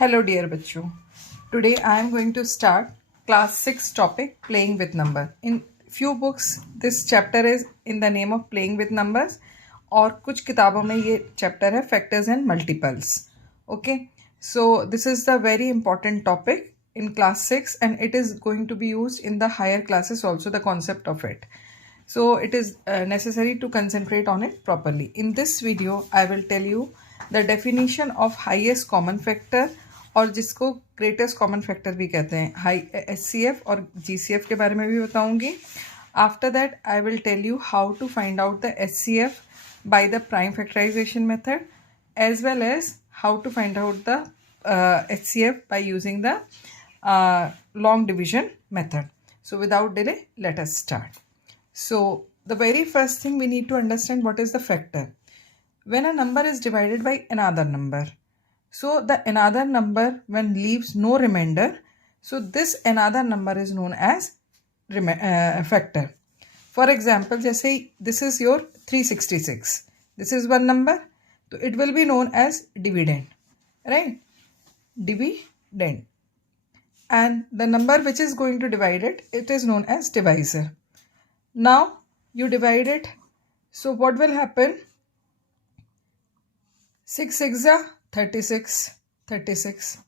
Hello dear बच्चों. Today I am going to start class 6 topic playing with number. In few books this chapter is in the name of playing with numbers और कुछ किताबों में ये chapter है factors and multiples. Okay, so this is the very important topic in class 6 and it is going to be used in the higher classes also, the concept of it. So it is necessary to concentrate on it properly. In this video I will tell you the definition of highest common factor और जिसको greatest common factor भी कहते हैं, high HCF और GCF के बारे में भी बताऊंगी. After that I will tell you how to find out the HCF by the prime factorization method as well as how to find out the HCF by using the long division method. So without delay, let us start. So the very first thing we need to understand what is the factor. When a number is divided by another number, so the another number when leaves no remainder, so this another number is known as factor. For example, जैसे this is your 366, this is one number, so it will be known as dividend, right? Dividend. And the number which is going to divide it, it is known as divisor. Now you divide it, so what will happen? 6 6 are 36.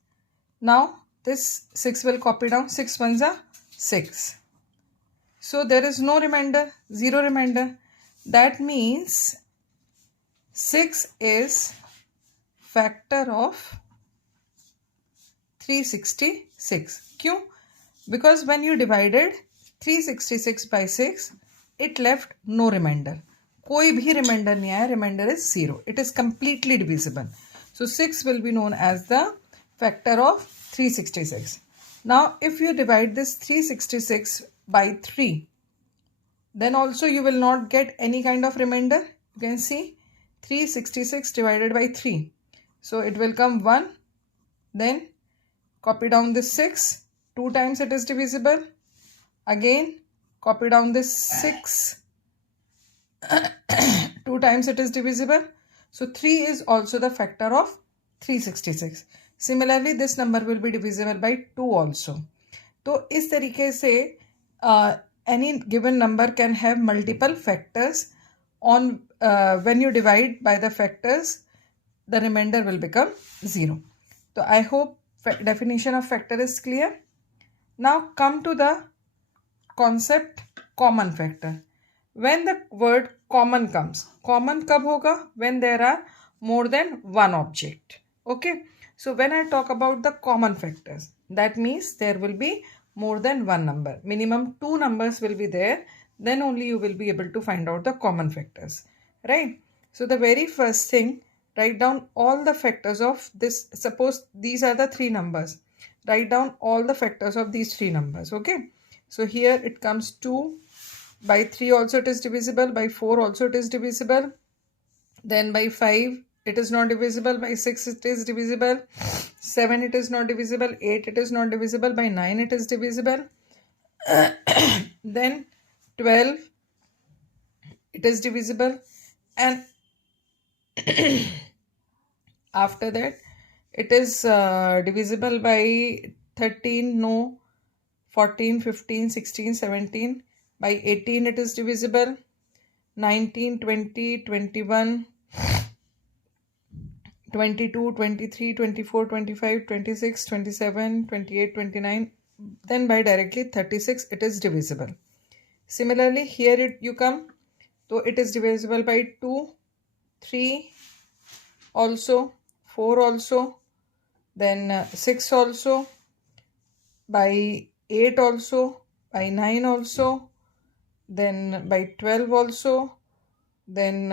Now this 6 will copy down, 6 1s are 6. So there is no remainder, zero remainder. That means 6 is factor of 366. क्यों? Because when you divided 366 by 6, it left no remainder. कोई भी remainder नहीं आया, remainder is 0. It is completely divisible. So 6 will be known as the factor of 366. Now if you divide this 366 by 3, then also you will not get any kind of remainder. You can see 366 divided by 3. So it will come 1, then copy down this 6, 2 times it is divisible. Again copy down this 6, 2 times it is divisible. So 3 is also the factor of 366. Similarly, this number will be divisible by 2 also. तो इस तरीके से any given number can have multiple factors. On when you divide by the factors, the remainder will become 0. So I hope definition of factor is clear. Now come to the concept common factor. When the word common comes, common कब होगा? When there are more than one object. Okay, so when I talk about the common factors, that means there will be more than one number. Minimum 2 numbers will be there, then only you will be able to find out the common factors, right? So the very first thing, write down all the factors of this. Suppose these are the 3 numbers. Write down all the factors of these 3 numbers. Okay, so here it comes 2. By 3 also it is divisible, by 4 also it is divisible, then by 5 it is not divisible, by 6 it is divisible, 7 it is not divisible, 8 it is not divisible, by 9 it is divisible, then 12 it is divisible, and after that it is divisible by 13, no, 14, 15, 16, 17. By 18 it is divisible, 19, 20, 21, 22, 23, 24, 25, 26, 27, 28, 29. Then by directly 36 it is divisible. Similarly here you come, so it is divisible by 2, 3 also, 4 also, then 6 also, by 8 also, by 9 also, then by 12 also, then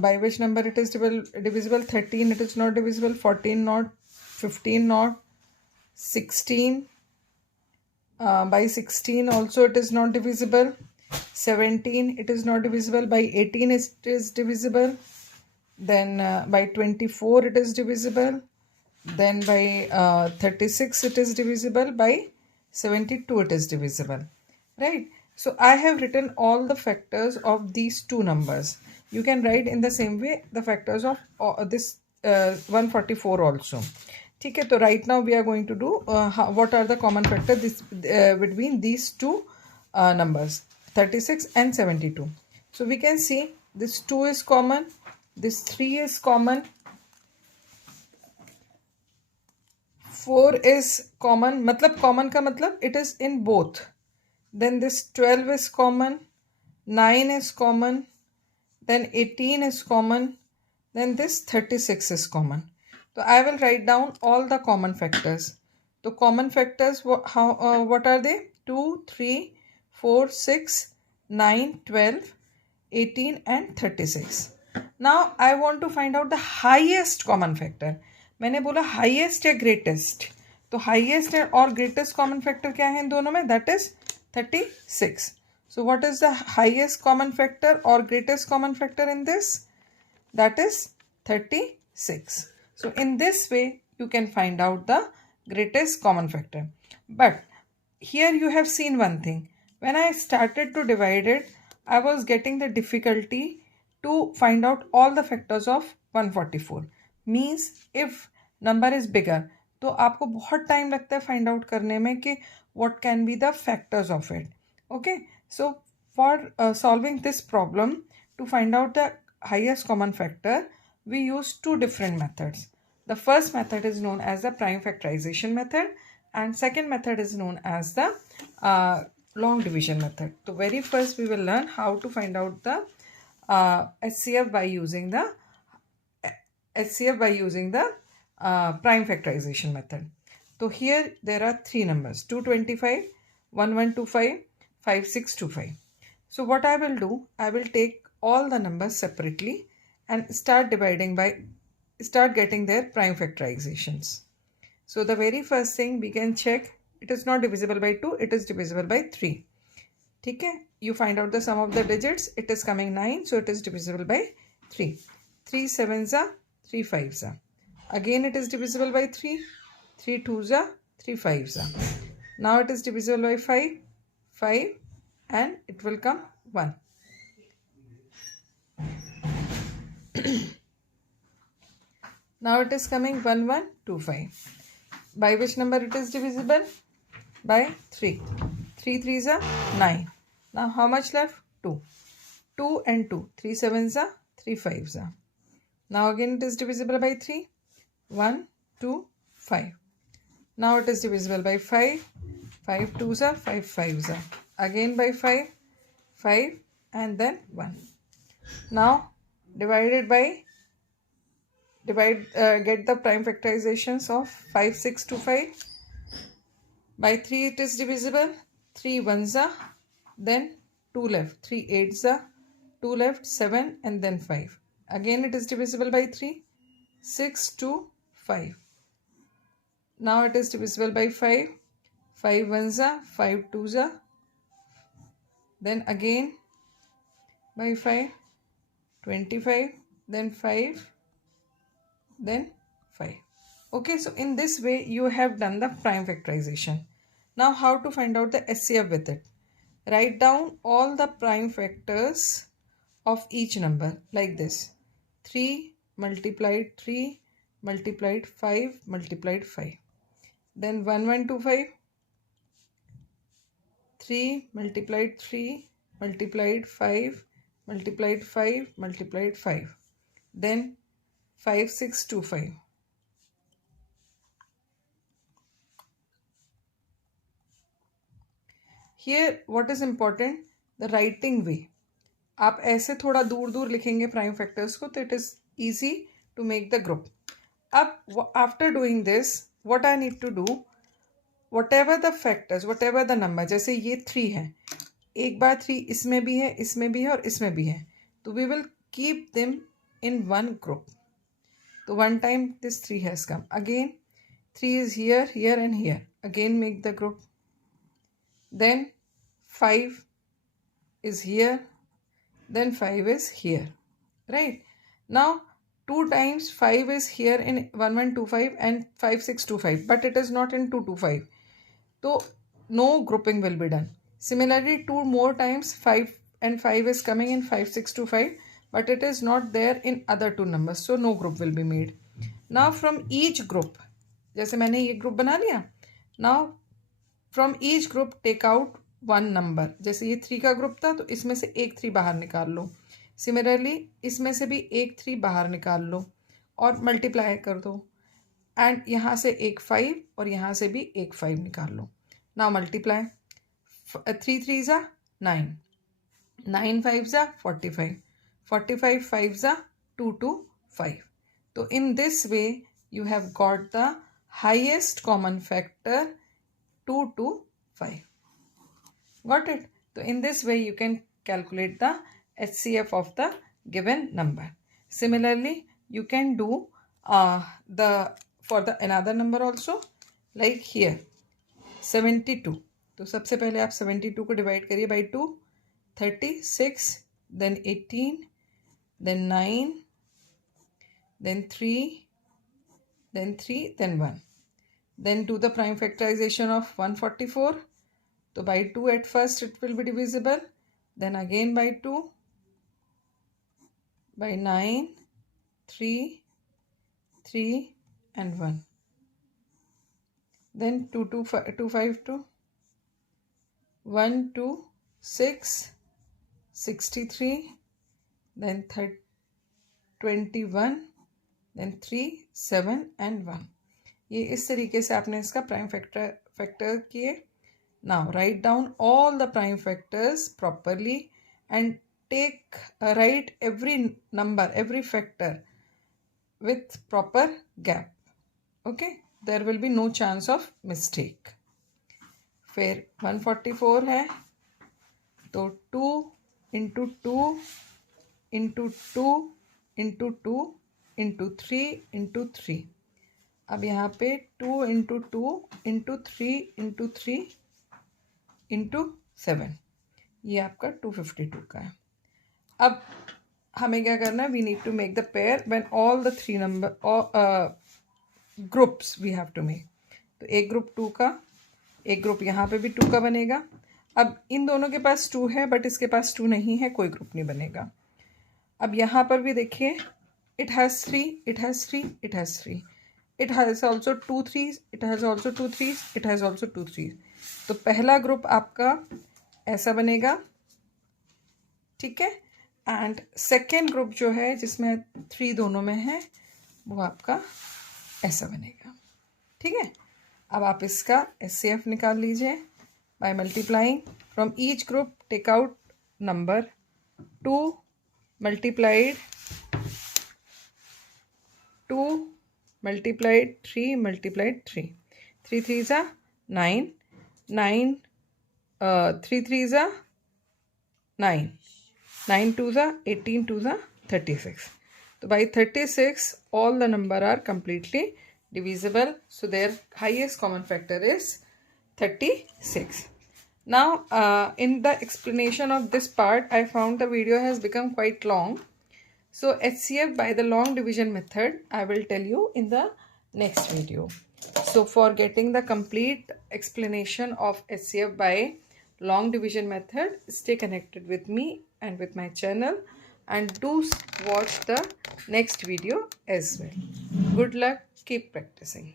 by which number it is divisible? 13 it is not divisible, 14 not, 15 not, 16, by 16 also it is not divisible, 17 it is not divisible, by 18 it is divisible, then by 24 it is divisible, then by 36 it is divisible, by 72 it is divisible, right? So I have written all the factors of these 2 numbers. You can write in the same way the factors of this 144 also. ठीक है, तो right now we are going to do what are the common factors between these two numbers 36 and 72. So we can see this 2 is common, this 3 is common, 4 is common, मतलब common का मतलब it is in both. Then this 12 is common, 9 is common, then 18 is common, then this 36 is common. So I will write down all the common factors. So common factors, what are they? 2, 3, 4, 6, 9, 12, 18 and 36. Now I want to find out the highest common factor. मैंने बोला highest या greatest, तो highest और greatest common factor क्या है इन दोनों में? That is 36. So what is the highest common factor or greatest common factor in this? That is 36. So in this way you can find out the greatest common factor. But here you have seen one thing. When I started to divide it, I was getting the difficulty to find out all the factors of 144. Means if number is bigger, तो आपको बहुत time लगता है find out करने में कि what can be the factors of it. Okay, so for solving this problem, to find out the highest common factor, we use two different methods. The first method is known as the prime factorization method and second method is known as the long division method. So very first we will learn how to find out the HCF by using the prime factorization method. So here there are three numbers 225, 1125, 5625. So what I will do, I will take all the numbers separately and start getting their prime factorizations. So the very first thing we can check, it is not divisible by 2, it is divisible by 3. ठीक है, you find out the sum of the digits, it is coming 9, so it is divisible by 3. 3 sevens are 3 fives are. Again it is divisible by 3. 3 twos are 3 fives are. Now it is divisible by 5, 5 and it will come 1. Now it is coming 1, 1, 2, 5. By which number it is divisible? By 3. 3 threes are 9. Now how much left? 2. 2 and 2. 3 sevens are 3 fives are. Now again it is divisible by 3. 1, 2, 5. Now it is divisible by 5. 5 twos are 5 fives are. Again by 5. 5 and then 1. Now get the prime factorizations of 5, 6 to 5. By 3 it is divisible. 3 ones are, then 2 left. 3 eights are, 2 left, 7 and then 5. Again it is divisible by 3. 6 to 5. Now it is divisible by 5. 5 ones are, 5 twos are. Then again by 5. 25. Then 5. Then 5. Okay, so in this way you have done the prime factorization. Now how to find out the HCF with it? Write down all the prime factors of each number like this. 3 multiplied 3 multiplied 5 multiplied 5. Then 1125. 3 multiplied 3 multiplied 5 multiplied 5 multiplied 5. Then 5625. Here what is important, the writing way. आप ऐसे थोड़ा दूर दूर लिखेंगे prime factors को तो it is easy to make the group. अब after doing this what I need to do, whatever the factors, whatever the number, जैसे ये 3 है, एक बार 3 इसमें भी है, इसमें भी है और इसमें भी है, तो we will keep them in one group. So one time this 3 has come. Again 3 is here, here and here. Again make the group. Then 5 is here. Then 5 is here. Right? Now 2 times 5 is here in 1125 and 5625. But it is not in 225. So no grouping will be done. Similarly 2 more times 5 and 5 is coming in 5625. But it is not there in other two numbers. So no group will be made. Now from each group, जैसे मैंने ये group बना लिया, now from each group take out one number. जैसे ये 3 का group था तो इसमें से एक 3 बाहर निकाल लो। सिमिलरली इसमें से भी एक 3 बाहर निकाल लो और मल्टीप्लाई कर दो। एंड यहाँ से एक 5 और यहाँ से भी एक 5 निकाल लो। नाउ मल्टीप्लाई, 3 3 ज़ा 9, 9 5 ज़ा 45, 45 5 ज़ा 2 2 5। तो in this way you have got the highest common factor 2 to 5. Got it? So in this way you can calculate the HCF of the given number. Similarly, you can do for the another number also, like here 72. तो सबसे पहले आप 72 को divide करिए by 2, 36, then 18, then 9, then 3, then 3, then 1. Then do the prime factorization of 144. So by 2 at first it will be divisible, then again by 2, by 9, 3, 3 and 1. Then 2 2 5 2, 1 2 6, 63, then 21, then 3 7 and 1. ये इस तरीके से आपने इसका प्राइम फैक्टर किए. Now write down all the prime factors properly and take write every number, every factor with proper gap. Okay, there will be no chance of mistake. फिर 144 है तो 2 into 2 into 2 into 2 into 3 into 3. अब यहाँ पे 2 into 2 into 3 into 3 into 7, ये आपका 252 का है. अब हमें क्या करना है, we need to make the pair when all the 3 number groups we have to make. तो एक ग्रुप 2 का, एक ग्रुप यहाँ पे भी 2 का बनेगा. अब इन दोनों के पास 2 है बट इसके पास 2 नहीं है, कोई ग्रुप नहीं बनेगा. अब यहाँ पर भी देखिए, it has 3, it has 3, it has 3, it has also 2 3s, it has also 2 3s, it has also 2 3s. तो पहला ग्रुप आपका ऐसा बनेगा, ठीक है. एंड सेकेंड ग्रुप जो है जिसमें 3 दोनों में है वो आपका ऐसा बनेगा, ठीक है. अब आप इसका HCF निकाल लीजिए by multiplying from each group take out number 2 multiplied 2 multiplied 3 multiplied 3. 3 3s are 9, 9 3 3s are 9, 9 2s are 18, 2s are 36. So by 36 all the number are completely divisible, so their highest common factor is 36. Now in the explanation of this part I found the video has become quite long, so HCF by the long division method I will tell you in the next video. So for getting the complete explanation of HCF by long division method, stay connected with me and with my channel, and do watch the next video as well. Good luck, keep practicing.